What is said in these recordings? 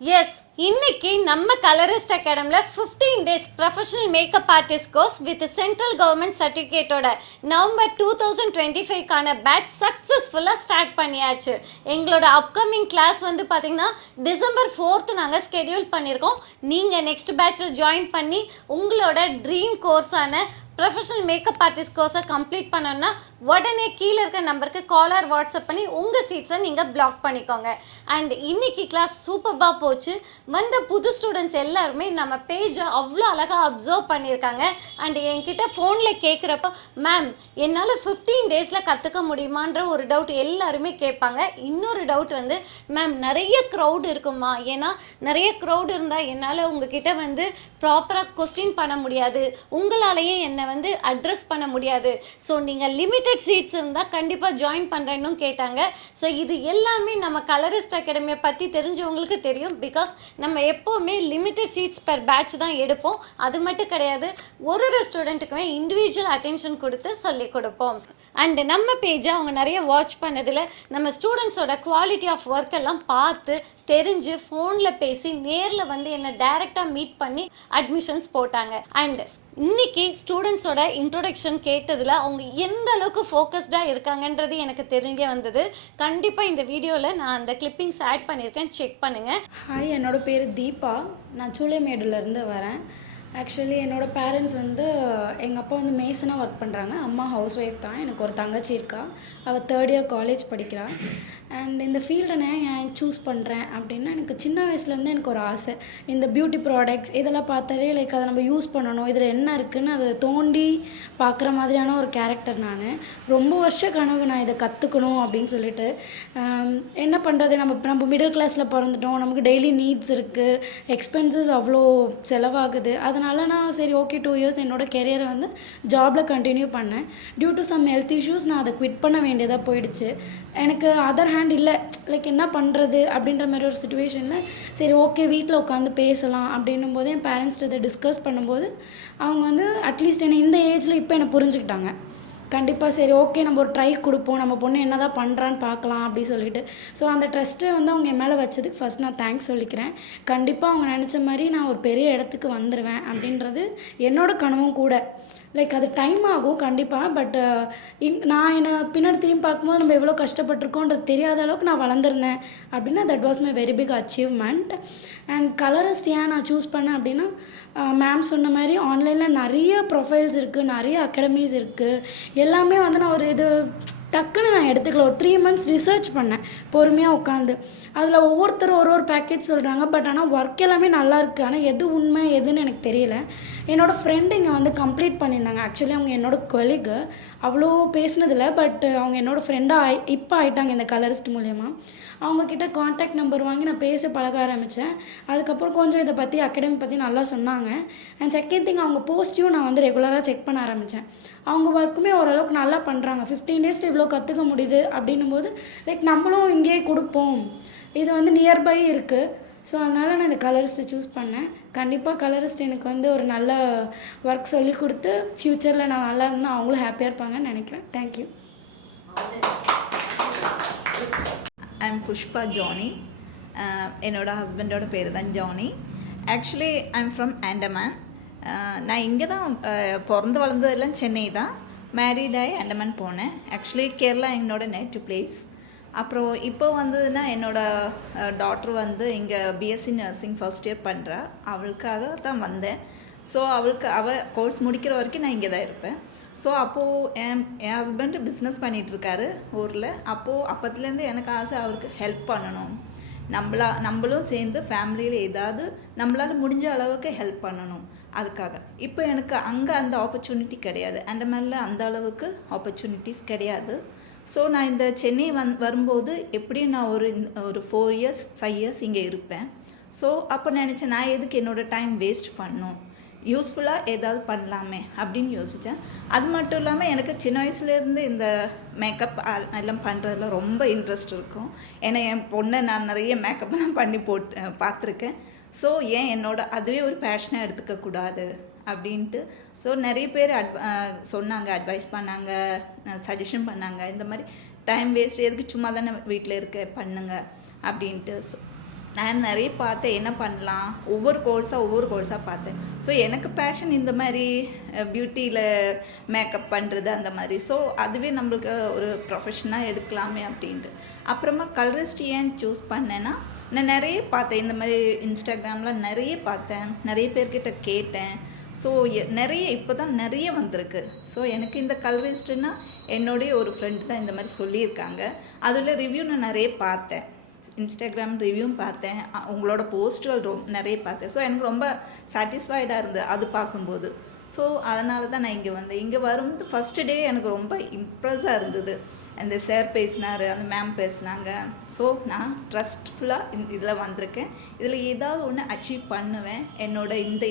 S, இன்னைக்கு நம்ம Colorist அகாடமில 15 days professional makeup artist course with central government சர்டிஃபிகேட்டோட நவம்பர் 2025க்கான பேட்ச் சக்ஸஸ்ஃபுல்லாக ஸ்டார்ட் பண்ணியாச்சு. எங்களோட அப்கமிங் கிளாஸ் வந்து பார்த்தீங்கன்னா டிசம்பர் 4th நாங்கள் ஸ்கெடியூல் பண்ணியிருக்கோம். நீங்கள் நெக்ஸ்ட் பேட்சில் ஜாயின் பண்ணி உங்களோட ட்ரீம் கோர்ஸான ப்ரொஃபஷனல் மேக்கப் ஆர்டிஸ்ட் கோர்ஸை கம்ப்ளீட் பண்ணணும்னா உடனே கீழே இருக்க நம்பருக்கு கால் ஆர் வாட்ஸ்அப் பண்ணி உங்கள் சீட்ஸை நீங்கள் பிளாக் பண்ணிக்கோங்க. அண்ட் இன்னைக்கு கிளாஸ் சூப்பராக போச்சு. வந்த புது ஸ்டூடெண்ட்ஸ் எல்லாருமே நம்ம பேஜை அவ்வளோ அழகாக அப்சர்வ் பண்ணியிருக்காங்க. அண்ட் என்கிட்ட ஃபோனில் கேட்குறப்ப மேம் என்னால் 15 டேஸில் கற்றுக்க முடியுமான்ற ஒரு டவுட் எல்லாருமே கேட்பாங்க. இன்னொரு டவுட் வந்து மேம் நிறைய க்ரௌட் இருக்குமா, ஏன்னா நிறைய க்ரௌட் இருந்தால் என்னால் உங்ககிட்ட வந்து ப்ராப்பராக கொஸ்டின் பண்ண முடியாது, உங்களாலேயே என்னை வந்து அட்ரஸ் பண்ண முடியாது, ஸோ நீங்கள் லிமிட்டட் சீட்ஸ் இருந்தால் கண்டிப்பாக ஜாயின் பண்ணுறேன்னு கேட்டாங்க. ஸோ இது எல்லாமே நம்ம கலரிஸ்ட் அகாடமியை பற்றி தெரிஞ்சவங்களுக்கு தெரியும். பிகாஸ் நம்ம எப்போவுமே லிமிட்டட் சீட்ஸ் பெர் பேட்ச் தான் எடுப்போம். அது மட்டும் கிடையாது, ஒரு ஸ்டூடெண்ட்டுக்குமே இண்டிவிஜுவல் அட்டென்ஷன் கொடுத்து சொல்லிக் கொடுப்போம். அண்டு நம்ம பேஜை அவங்க நிறைய வாட்ச் பண்ணதில் நம்ம ஸ்டூடெண்ட்ஸோட குவாலிட்டி ஆஃப் ஒர்க் எல்லாம் பார்த்து தெரிஞ்சு ஃபோனில் பேசி நேரில் வந்து என்னை டைரெக்டாக மீட் பண்ணி அட்மிஷன்ஸ் போட்டாங்க. அண்ட் இன்னைக்கு ஸ்டூடெண்ட்ஸோட இன்ட்ரோடக்ஷன் கேட்டதில் அவங்க எந்த அளவுக்கு ஃபோக்கஸ்டாக இருக்காங்கன்றது எனக்கு தெரிய வந்தது. கண்டிப்பாக இந்த வீடியோவில் நான் அந்த கிளிப்பிங்ஸ் ஆட் பண்ணியிருக்கேன், செக் பண்ணுங்கள். ஹாய், என்னோடய பேர் தீபா. நான் சூளைமேடுலேருந்து வரேன். ஆக்சுவலி என்னோடய பேரண்ட்ஸ் வந்து எங்கள் அப்பா வந்து மேசனாக ஒர்க் பண்ணுறாங்க, அம்மா ஹவுஸ் ஒய்ஃப் தான். எனக்கு ஒரு தங்கச்சி இருக்கா, அவள் 3rd year காலேஜ் படிக்கிறாள். அண்ட் இந்த ஃபீல்டை நான் ஏன் சூஸ் பண்ணுறேன் அப்படின்னா, எனக்கு சின்ன வயசுலேருந்து எனக்கு ஒரு ஆசை. இந்த பியூட்டி ப்ராடக்ட்ஸ் இதெல்லாம் பார்த்தாலே லைக் அதை நம்ம யூஸ் பண்ணணும், இதில் என்ன இருக்குதுன்னு அதை தோண்டி பார்க்குற மாதிரியான ஒரு கேரக்டர் நான். ரொம்ப வருஷ கனவு நான் இதை கற்றுக்கணும் அப்படின்னு சொல்லிட்டு. என்ன பண்ணுறது, நம்ம மிடில் கிளாஸில் பிறந்துட்டோம், நமக்கு டெய்லி நீட்ஸ் இருக்குது, எக்ஸ்பென்சஸ் அவ்வளோ செலவாகுது. அதனால் நான் சரி ஓகே 2 years என்னோடய கெரியரை வந்து ஜாபில் கண்டினியூ பண்ணேன். Due to some health issues நான் அதை குவிட் பண்ண வேண்டியதாக போயிடுச்சு. எனக்கு அதர் ஹேண்ட் இல்லை, லைக் என்ன பண்ணுறது அப்படின்ற மாதிரி ஒரு சுச்சுவேஷனில் சரி ஓகே வீட்டில் உட்காந்து பேசலாம் அப்படின்னும் போது என் பேரண்ட்ஸ்ட்டு இதை டிஸ்கஸ் பண்ணும்போது அவங்க வந்து அட்லீஸ்ட் என்னை இந்த ஏஜில் இப்போ என்னை புரிஞ்சுக்கிட்டாங்க. கண்டிப்பாக சரி ஓகே நம்ம ஒரு ட்ரை கொடுப்போம், நம்ம பொண்ணு என்ன தான் பண்ணுறான்னு பார்க்கலாம் அப்படி சொல்லிட்டு. ஸோ அந்த ட்ரஸ்ட்டை வந்து அவங்க என் மேலே வச்சதுக்கு ஃபஸ்ட் நான் தேங்க்ஸ் சொல்லிக்கிறேன். கண்டிப்பாக அவங்க நினச்ச மாதிரி நான் ஒரு பெரிய இடத்துக்கு வந்துடுவேன் அப்படின்றது என்னோடய கனவும் கூட. லைக் அது டைம் ஆகும் கண்டிப்பாக, பட் நான் என்னை பின்னாடி திரும்பி பார்க்கும்போது நம்ம எவ்வளோ கஷ்டப்பட்டிருக்கோன்றது தெரியாத அளவுக்கு நான் வளர்ந்துருந்தேன் அப்படின்னா that was my very big achievement. And colourist ஏன் நான் சூஸ் பண்ணேன் அப்படின்னா, மேம் சொன்ன மாதிரி ஆன்லைனில் நிறைய ப்ரொஃபைல்ஸ் இருக்குது, நிறைய அகாடமிஸ் இருக்குது. எல்லாமே வந்து நான் ஒரு இது டக்குன்னு நான் எடுத்துக்கல. ஒரு 3 months ரிசர்ச் பண்ணேன் பொறுமையாக உட்காந்து. அதில் ஒவ்வொருத்தரும் ஒரு பேக்கேஜ் சொல்கிறாங்க, பட் ஆனால் ஒர்க் எல்லாமே நல்லாயிருக்கு. ஆனால் எது உண்மை எதுன்னு எனக்கு தெரியல. என்னோடய ஃப்ரெண்டு இங்கே வந்து கம்ப்ளீட் பண்ணியிருந்தாங்க. ஆக்சுவலி அவங்க என்னோடய கொலீகு, அவ்வளோ பேசினதில்லை, பட் அவங்க என்னோடய ஃப்ரெண்டாக இப்போ ஆகிட்டாங்க இந்த கலரிஸ்ட் மூலயமா. அவங்கக்கிட்ட காண்டாக்ட் நம்பர் வாங்கி நான் பேச பழக ஆரம்பித்தேன். அதுக்கப்புறம் கொஞ்சம் இதை பற்றி அகாடமி பற்றி நல்லா சொன்னாங்க. அண்ட் செகண்ட் திங், அவங்க போஸ்ட்டையும் நான் வந்து ரெகுலராக செக் பண்ண ஆரம்பித்தேன். அவங்க ஒர்க்குமே ஓரளவுக்கு நல்லா பண்ணுறாங்க. 15 days இவ்வளோ கற்றுக்க முடியுது அப்படின்னும் போது லைக் நம்மளும் இங்கேயே கொடுப்போம், இது வந்து நியர்பை இருக்குது. ஸோ அதனால் நான் இந்த கலரிஸ்ட்டை சூஸ் பண்ணேன். கண்டிப்பாக கலரிஸ்ட் எனக்கு வந்து ஒரு நல்ல ஒர்க் சொல்லி கொடுத்து ஃப்யூச்சரில் நான் நல்லா இருந்தால் அவங்களும் ஹாப்பியாக இருப்பாங்கன்னு நினைக்கிறேன். தேங்க்யூ. I'm Pushpa Johnny. என்னோடய ஹஸ்பண்டோட பேர் தான் Johnny. Actually I'm from Andaman. நான் இங்கே தான் பிறந்து வளர்ந்ததெல்லாம் சென்னை தான். மேரீடாகி ஆண்டமான் போனேன். ஆக்சுவலி கேரளா என்னோட நேட்டிவ் பிளேஸ். அப்புறம் இப்போ வந்ததுன்னா என்னோடய டாட்டர் வந்து இங்கே பிஎஸ்சி நர்சிங் ஃபர்ஸ்ட் இயர் பண்ணுறா. அவளுக்காக தான் வந்தேன். ஸோ அவள் கோர்ஸ் முடிக்கிற வரைக்கும் நான் இங்கே தான் இருப்பேன். ஸோ அப்போது என் ஹஸ்பண்ட் பிஸ்னஸ் பண்ணிகிட்ருக்காரு ஊரில். அப்போத்துலேருந்து எனக்கு ஆசை அவருக்கு ஹெல்ப் பண்ணணும், நம்மளும் சேர்ந்து ஃபேமிலியில் ஏதாவது நம்மளால் முடிஞ்ச அளவுக்கு ஹெல்ப் பண்ணணும். அதுக்காக இப்போ எனக்கு அங்கே அந்த ஆப்பர்ச்சுனிட்டி கிடையாது, அண்டமானில் அந்த அளவுக்கு ஆப்பர்ச்சுனிட்டிஸ் கிடையாது. ஸோ நான் இந்த சென்னை வரும்போது எப்படியும் நான் ஒரு 4 years 5 years இங்கே இருப்பேன். ஸோ அப்போ நினச்சேன் நான் எதுக்கு என்னோடய டைம் வேஸ்ட் பண்ணணும், யூஸ்ஃபுல்லாக ஏதாவது பண்ணலாமே அப்படின்னு யோசித்தேன். அது மட்டும் இல்லாமல் எனக்கு சின்ன வயசுலேருந்து இந்த மேக்கப் எல்லாம் பண்ணுறதுல ரொம்ப இன்ட்ரெஸ்ட் இருக்கும். ஏன்னா என் பொண்ணை நான் நிறைய மேக்கப்லாம் பண்ணி பார்த்துருக்கேன். ஸோ ஏன் அதுவே ஒரு பேஷனாக எடுத்துக்கக்கூடாது அப்படின்ட்டு. ஸோ நிறைய பேர் சொன்னாங்க, அட்வைஸ் பண்ணாங்க, சஜஷன் பண்ணாங்க, இந்த மாதிரி டைம் வேஸ்ட் எதுக்கு, சும்மா தானே வீட்டில் இருக்க பண்ணுங்க அப்படின்ட்டு. நான் நிறைய பார்த்தேன் என்ன பண்ணலாம், ஒவ்வொரு கோர்ஸாக பார்த்தேன். ஸோ எனக்கு பேஷன் இந்த மாதிரி பியூட்டியில் மேக்கப் பண்ணுறது அந்த மாதிரி. ஸோ அதுவே நம்மளுக்கு ஒரு ப்ரொஃபஷனாக எடுக்கலாமே அப்படின்ட்டு. அப்புறமா கலரிஸ்ட் ஏன் சூஸ் பண்ணேன்னா, நான் நிறைய பார்த்தேன் இந்த மாதிரி இன்ஸ்டாகிராமில் நிறைய பார்த்தேன், நிறைய பேர்கிட்ட கேட்டேன். ஸோ நிறைய இப்போ தான் நிறைய வந்திருக்கு. ஸோ எனக்கு இந்த கலரிஸ்ட்டுன்னா என்னுடைய ஒரு ஃப்ரெண்டு தான் இந்த மாதிரி சொல்லியிருக்காங்க. அதில் ரிவ்யூ நான் நிறைய பார்த்தேன், இன்ஸ்டாகிராம் ரிவ்யூவும் பார்த்தேன், உங்களோட போஸ்ட்டுகள் நிறைய பார்த்தேன். ஸோ எனக்கு ரொம்ப சாட்டிஸ்ஃபைடாக இருந்தது அது பார்க்கும்போது. ஸோ அதனால தான் நான் இங்கே வந்தேன். இங்கே வரும்போது ஃபஸ்ட்டு டே எனக்கு ரொம்ப இம்ப்ரெஸ்ஸாக இருந்தது. அந்த சார் பேசினார், அந்த மேம் பேசினாங்க. ஸோ நான் ட்ரஸ்ட்ஃபுல்லாக இதில் வந்திருக்கேன். இதில் ஏதாவது ஒன்று அச்சீவ் பண்ணுவேன். என்னோட இந்த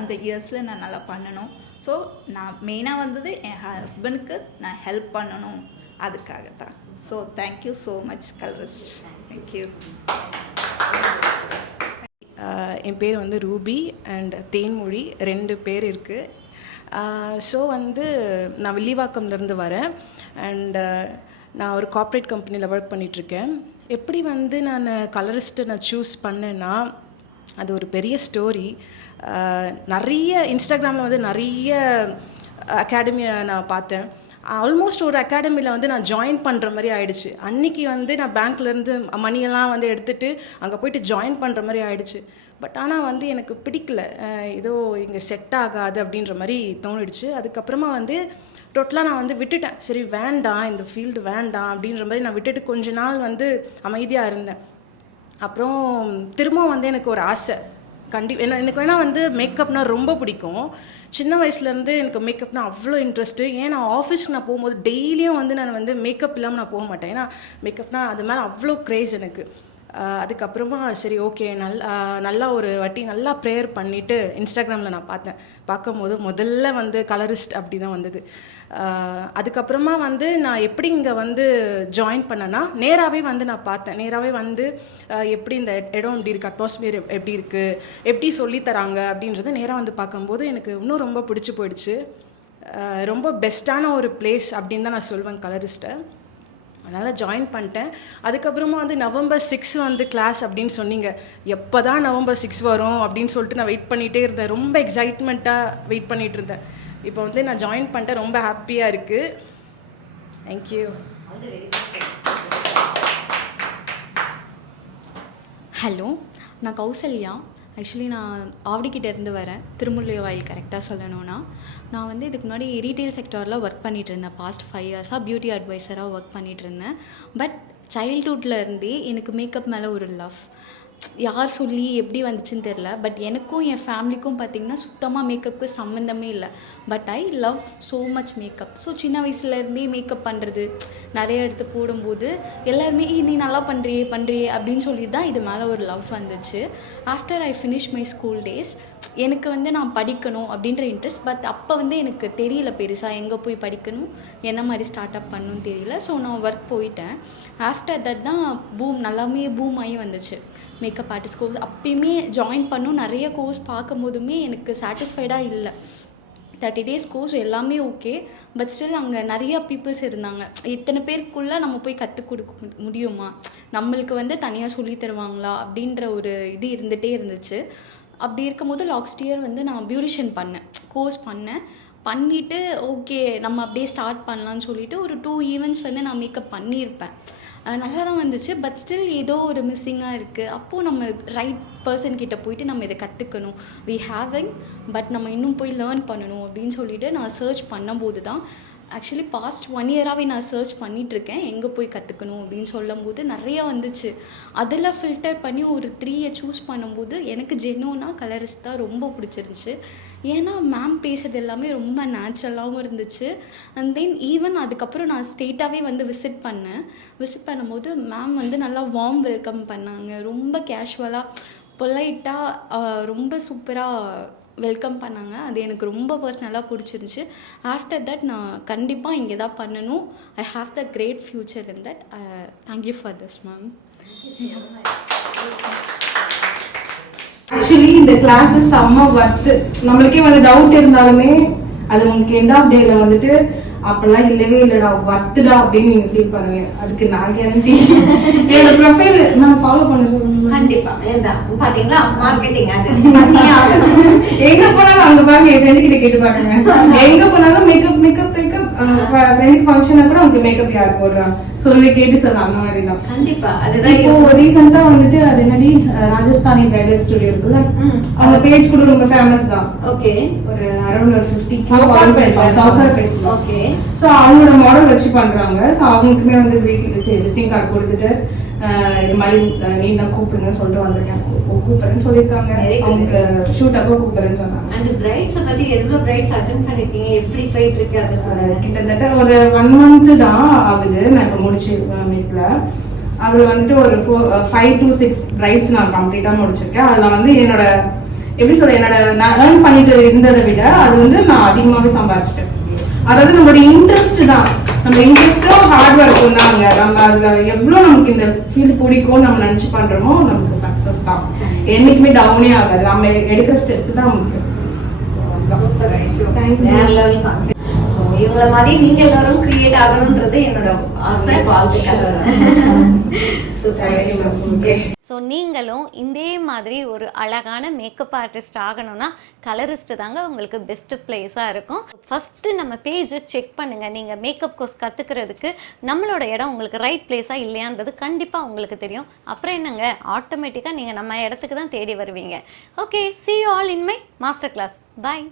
அந்த இயர்ஸில் நான் நல்லா பண்ணணும். ஸோ நான் மெயினாக வந்தது என் ஹஸ்பண்டுக்கு நான் ஹெல்ப் பண்ணணும், அதுக்காக தான். So thank you so much Colorist. Thank you. என் பேர் வந்து ரூபி அண்ட் தேன்மொழி, 2 பேர் இருக்குது. ஸோ வந்து நான் வில்லிவாக்கம்லேருந்து வரேன் அண்ட் நான் ஒரு கார்ப்பரேட் கம்பெனியில் ஒர்க் பண்ணிகிட்ருக்கேன். எப்படி வந்து நான் கலரிஸ்ட்டை நான் சூஸ் பண்ணேன்னா, அது ஒரு பெரிய ஸ்டோரி. நிறைய இன்ஸ்டாகிராமில் வந்து நிறைய அகாடமியை நான் பார்த்தேன். ஆல்மோஸ்ட் ஒரு அகாடமியில் வந்து நான் ஜாயின் பண்ணுற மாதிரி ஆயிடுச்சு. அன்றைக்கி வந்து நான் பேங்க்லேருந்து மணியெல்லாம் வந்து எடுத்துகிட்டு அங்கே போயிட்டு ஜாயின் பண்ணுற மாதிரி ஆயிடுச்சு. பட் ஆனால் வந்து எனக்கு பிடிக்கல, ஏதோ இங்கே செட் ஆகாது அப்படின்ற மாதிரி தோணிடுச்சு. அதுக்கப்புறமா வந்து டோட்டலாக நான் வந்து விட்டுட்டேன். சரி வேண்டாம், இந்த ஃபீல்டு வேண்டாம் அப்படின்ற மாதிரி நான் விட்டுட்டு கொஞ்ச நாள் வந்து அமைதியாக இருந்தேன். அப்புறம் திரும்ப வந்து எனக்கு ஒரு ஆசை, எனக்கு வேணால் வந்து மேக்கப்னால் ரொம்ப பிடிக்கும். சின்ன வயசுலேருந்து எனக்கு மேக்கப்னால் அவ்வளோ இன்ட்ரெஸ்ட்டு. ஏன்னா ஆஃபீஸ்க்கு நான் போகும்போது டெய்லியும் வந்து நான் வந்து மேக்கப் இல்லாமல் நான் போக மாட்டேன். ஏன்னா மேக்கப்னால் அது மேலே அவ்வளோ க்ரேஸ் எனக்கு. அதுக்கப்புறமா சரி ஓகே, நல்லா ஒரு வாட்டி நல்லா ப்ரேயர் பண்ணிவிட்டு இன்ஸ்டாகிராமில் நான் பார்க்கும்போது முதல்ல வந்து கலரிஸ்ட் அப்படி தான் வந்தது. அதுக்கப்புறமா வந்து நான் எப்படி இங்கே வந்து ஜாயின் பண்ணேன்னா, நேராகவே வந்து நான் பார்த்தேன். நேராகவே வந்து எப்படி இந்த இடம் எப்படி இருக்குது, அட்மாஸ்பியர் எப்படி இருக்குது, எப்படி சொல்லித்தராங்க அப்படின்றத நேராக வந்து பார்க்கும்போது எனக்கு இன்னும் ரொம்ப பிடிச்சி போயிடுச்சு. ரொம்ப பெஸ்ட்டான ஒரு பிளேஸ் அப்படின்னு தான் நான் சொல்வேன் கலரிஸ்ட்டை. அதனால் ஜாயின் பண்ணிட்டேன். அதுக்கப்புறமா வந்து November 6 வந்து கிளாஸ் அப்படின்னு சொன்னீங்க. எப்போ தான் November 6 வரும் அப்படின்னு சொல்லிட்டு நான் வெயிட் பண்ணிகிட்டே இருந்தேன். ரொம்ப எக்ஸைட்மெண்ட்டாக வெயிட் பண்ணிகிட்டு இருந்தேன். இப்போ வந்து நான் ஜாயின் பண்ணிட்டேன், ரொம்ப ஹாப்பியாக இருக்குது. தேங்க்யூ. ஹலோ, நான் கௌசல்யா. ஆக்சுவலி நான் ஆவடிக்கிட்ட இருந்து வரேன், திருமுல்லைவாயில் கரெக்டாக சொல்லணும்னா. நான் வந்து இதுக்கு முன்னாடி ரீட்டெயில் செக்டாரில் ஒர்க் பண்ணிகிட்டு இருந்தேன். பாஸ்ட் 5 இயர்ஸாக பியூட்டி அட்வைசராக ஒர்க் பண்ணிகிட்டு இருந்தேன். பட் சைல்ட்ஹுட்டில் இருந்தே எனக்கு மேக்கப் மேலே ஒரு லவ். யார் சொல்லி எப்படி வந்துச்சுன்னு தெரில. பட் எனக்கும் என் ஃபேமிலிக்கும் பார்த்திங்கன்னா சுத்தமாக மேக்கப்புக்கு சம்மந்தமே இல்லை. But I love so much makeup. So சின்ன வயசுலேருந்தே மேக்கப் பண்ணுறது நிறைய எடுத்து போடும்போது எல்லாருமே நீ நல்லா பண்ணுறியே அப்படின்னு சொல்லிட்டு தான் இது மேலே ஒரு லவ் வந்துச்சு. After I finish my school days எனக்கு வந்து நான் படிக்கணும் அப்படின்ற இன்ட்ரெஸ்ட். பட் அப்போ வந்து எனக்கு தெரியல பெருசாக எங்கே போய் படிக்கணும், என்ன மாதிரி ஸ்டார்ட் அப் பண்ணணும்னு தெரியல. ஸோ நான் ஒர்க் போயிட்டேன். ஆஃப்டர் தட் தான் நல்லாமே பூம் ஆகி வந்துச்சு மேக்கப் ஆர்டிஸ்ட் கோர்ஸ். அப்பயுமே ஜாயின் பண்ணும் நிறைய கோர்ஸ் பார்க்கும்போதுமே எனக்கு சாட்டிஸ்ஃபைடாக இல்லை. 30 days கோர்ஸ் எல்லாமே ஓகே. பட் ஸ்டில் அங்கே நிறையா பீப்புள்ஸ் இருந்தாங்க. இத்தனை பேருக்குள்ளே நம்ம போய் கற்றுக் கொடுக்க முடியுமா, நம்மளுக்கு வந்து தனியாக சொல்லி தருவாங்களா அப்படின்ற ஒரு இது இருந்துகிட்டே இருந்துச்சு. அப்படி இருக்கும்போது லாஸ்ட் இயர் வந்து நான் பியூட்டிஷியன் கோர்ஸ் பண்ணிவிட்டு ஓகே நம்ம அப்படியே ஸ்டார்ட் பண்ணலான்னு சொல்லிவிட்டு ஒரு 2 ஈவெண்ட்ஸ் வந்து நான் மேக்கப் பண்ணியிருப்பேன். நல்லா தான் வந்துச்சு. பட் ஸ்டில் ஏதோ ஒரு மிஸ்ஸிங்காக இருக்குது. அப்போது நம்ம ரைட் பர்சன் கிட்ட போயிட்டு நம்ம இதை கற்றுக்கணும், வி ஹேவிங், பட் நம்ம இன்னும் போய் லேர்ன் பண்ணணும் அப்படின்னு சொல்லிட்டு நான் சர்ச் பண்ணும்போது தான் ஆக்சுவலி பாஸ்ட் 1 இயராகவே நான் சர்ச் பண்ணிகிட்ருக்கேன் எங்கே போய் கற்றுக்கணும் அப்படின்னு சொல்லும்போது நிறையா வந்துச்சு. அதில் ஃபில்டர் பண்ணி ஒரு 3 சூஸ் பண்ணும்போது எனக்கு ஜென்யூனாக கலரிஸ்ட் தான் ரொம்ப பிடிச்சிருந்துச்சு. ஏன்னா மேம் பேசுறது எல்லாமே ரொம்ப நேச்சுரலாகவும் இருந்துச்சு. அண்ட் தென் ஈவன் அதுக்கப்புறம் நான் ஸ்ட்ரெயிட்டாகவே வந்து விசிட் பண்ணும்போது மேம் வந்து நல்லா வார்ம் வெல்கம் பண்ணாங்க. ரொம்ப கேஷுவலாக பொலைட்டாக ரொம்ப சூப்பராக வெல்கம் பண்ணாங்க. அது எனக்கு ரொம்ப பர்சனலாக பிடிச்சிருந்துச்சு. ஆஃப்டர் தட் நான் கண்டிப்பாக இங்கே தான் பண்ணணும். I have the great future in that. Thank you for this ma'am. Actually இந்த கிளாஸஸ் செம்ம ஒர்த்து. நம்மளுக்கே வந்து டவுட் இருந்தாலுமே அது உங்களுக்கு எண்ட் ஆஃப் டேல வந்துட்டு அப்பெல்லாம் இல்லவே இல்லடா வர்த்துடா அப்படின்னு நீங்க ஃபீல் பண்ணுவீங்க. அதுக்கு நான் கேரண்டி. என்னோட ப்ரொஃபைல் நான் ஃபாலோ பண்ணுறேன். கண்டிப்பா இதான் பாத்தீங்களா மார்க்கெட்டிங் அது எங்க போனாலும் அங்க பாருங்க, என் ஃப்ரெண்டு கிட்ட கேட்டு பாருங்க. எங்க போனாலும் மேக்கப் மேக்கப் மேக்கப் ஃப்ரெண்டுக்கு ஃபங்க்ஷனா கூட அவங்க மேக்கப் யார் போடுறா சொல்லி கேட்டு சொல்ல அந்த மாதிரி தான். கண்டிப்பா அதுதான் இப்போ ரீசெண்டா வந்துட்டு அது என்னடி ராஜஸ்தானி பிரைடல் ஸ்டுடியோ இருக்குல்ல, அவங்க பேஜ் கூட ரொம்ப ஃபேமஸ் தான். ஓகே ஒரு அரௌண்ட் 50 சவுகார்பேட். ஓகே ஸோ அவங்களோட மாடல் வச்சு பண்றாங்க. ஸோ அவங்களுக்குமே வந்து விசிட்டிங் கார்டு கொடுத்துட்டு இது மாதிரி நீங்க கூப்பிடுங்க சொல்லிட்டு வந்திருக்கேன். கூப்பிடுறேன்னு சொல்லியிருக்காங்க. அவங்களுக்கு ஷூட் அப்போ கூப்பிடுறேன்னு சொன்னாங்க. அந்த பிரைட்ஸ் பத்தி எவ்வளவு பிரைட்ஸ் அட்டெண்ட் பண்ணிருக்கீங்க, எப்படி போயிட்டு இருக்கு அது சொல்லுங்க. கிட்டத்தட்ட ஒரு 1 month தான் ஆகுது நான் இப்போ முடிச்சு மீட்ல. அதுல வந்துட்டு ஒரு 5 to 6 பிரைட்ஸ் நான் கம்ப்ளீட்டா முடிச்சிருக்கேன். அதுல வந்து என்னோட எப்படி சொல்ல, என்னோட நான் ஏர்ன் பண்ணிட்டு இருந்ததை விட அது வந்து நான் அதிகமாகவே சம்பாதிச்சிட்டேன். அதாவது நம்மளோட இன்ட்ரெஸ்ட் தான், நம்ம இன்ட்ரெஸ்டும் ஹார்ட் ஒர்க்கும் தாங்க. நம்ம அதுல எவ்வளவு நமக்கு இந்த ஃபீல்டு பிடிக்கும் நம்ம நினைச்சு பண்றோமோ நமக்கு சக்சஸ் தான். என்னைக்குமே டவுனே ஆகாது. நம்ம எடுக்கிற ஸ்டெப் தான் முக்கியம். Super Aishu, Thank you. வேற லெவல் கான்ஃபிடன்ஸ். ஸோ இவங்கள மாதிரி நீங்க எல்லாரும் கிரியேட் ஆகணும்ன்றது என்னோட ஆசை, வாழ்த்துக்கள். சூப்பர் ஐஷு. ஸோ நீங்களும் இதே மாதிரி ஒரு அழகான மேக்கப் ஆர்டிஸ்ட் ஆகணும்னா கலரிஸ்ட் தாங்க உங்களுக்கு பெஸ்ட்டு பிளேஸாக இருக்கும். ஃபஸ்ட்டு நம்ம பேஜை செக் பண்ணுங்கள். நீங்கள் மேக்கப் கோர்ஸ் கற்றுக்கிறதுக்கு நம்மளோட இடம் உங்களுக்கு ரைட் பிளேஸாக இல்லையான்றது கண்டிப்பாக உங்களுக்கு தெரியும். அப்புறம் என்னங்க, ஆட்டோமேட்டிக்காக நீங்கள் நம்ம இடத்துக்கு தான் தேடி வருவீங்க. Okay, see you all in my master class. Bye.